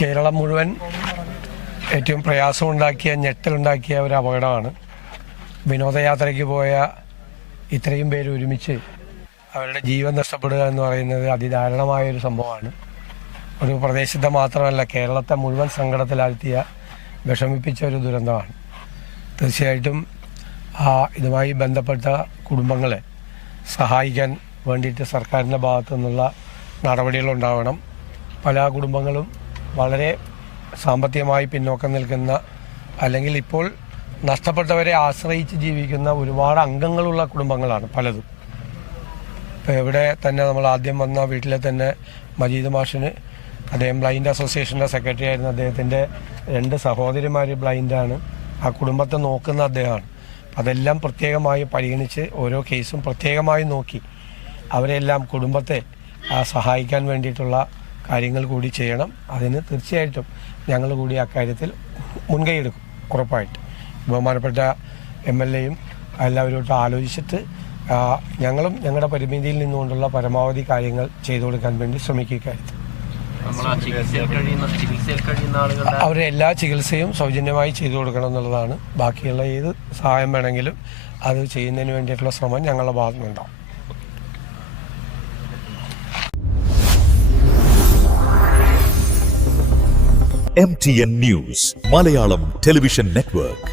കേരളം മുഴുവൻ ഏറ്റവും പ്രയാസമുണ്ടാക്കിയ ഞെട്ടലുണ്ടാക്കിയ ഒരു അപകടമാണ്. വിനോദയാത്രയ്ക്ക് പോയ ഇത്രയും പേര് ഒരുമിച്ച് അവരുടെ ജീവൻ നഷ്ടപ്പെടുക എന്ന് പറയുന്നത് അതിദാരുണമായൊരു സംഭവമാണ്. ഒരു പ്രദേശത്തെ മാത്രമല്ല, കേരളത്തെ മുഴുവൻ സങ്കടത്തിലാഴ്ത്തിയ വിഷമിപ്പിച്ച ഒരു ദുരന്തമാണ്. തീർച്ചയായിട്ടും ഇതുമായി ബന്ധപ്പെട്ട കുടുംബങ്ങളെ സഹായിക്കാൻ വേണ്ടിയിട്ട് സർക്കാരിൻ്റെ ഭാഗത്തു നിന്നുള്ള നടപടികളുണ്ടാവണം. പല കുടുംബങ്ങളും വളരെ സാമ്പത്തികമായി പിന്നോക്കം നിൽക്കുന്ന, അല്ലെങ്കിൽ ഇപ്പോൾ നഷ്ടപ്പെട്ടവരെ ആശ്രയിച്ച് ജീവിക്കുന്ന ഒരുപാട് അംഗങ്ങളുള്ള കുടുംബങ്ങളാണ് പലതും. ഇപ്പോൾ ഇവിടെ തന്നെ നമ്മൾ ആദ്യം വന്ന വീട്ടിലെ തന്നെ മജീദ് മാഷിന്, അദ്ദേഹം ബ്ലൈൻഡ് അസോസിയേഷൻ്റെ സെക്രട്ടറി ആയിരുന്നു. അദ്ദേഹത്തിൻ്റെ 2 സഹോദരിമാർ ബ്ലൈൻഡാണ്. ആ കുടുംബത്തെ നോക്കുന്ന അദ്ദേഹമാണ്. അതെല്ലാം പ്രത്യേകമായി പരിഗണിച്ച് ഓരോ കേസും പ്രത്യേകമായി നോക്കി അവരെല്ലാം കുടുംബത്തെ സഹായിക്കാൻ വേണ്ടിയിട്ടുള്ള കാര്യങ്ങൾ കൂടി ചെയ്യണം. അതിന് തീർച്ചയായിട്ടും ഞങ്ങൾ കൂടി അക്കാര്യത്തിൽ മുൻകൈയെടുക്കും. ഉറപ്പായിട്ട് ബഹുമാനപ്പെട്ട MLAയും എല്ലാവരോട്ടും ആലോചിച്ചിട്ട് ഞങ്ങളും ഞങ്ങളുടെ പരിമിതിയിൽ നിന്നുകൊണ്ടുള്ള പരമാവധി കാര്യങ്ങൾ ചെയ്തു കൊടുക്കാൻ വേണ്ടി ശ്രമിക്കുക. അവരുടെ എല്ലാ ചികിത്സയും സൗജന്യമായി ചെയ്തു കൊടുക്കണം എന്നുള്ളതാണ്. ബാക്കിയുള്ള ഏത് സഹായം വേണമെങ്കിലും അത് ചെയ്യുന്നതിന് വേണ്ടിയിട്ടുള്ള ശ്രമം ഞങ്ങളുടെ ഭാഗത്തുനിന്നുണ്ടാവും. MTN News, Malayalam Television Network.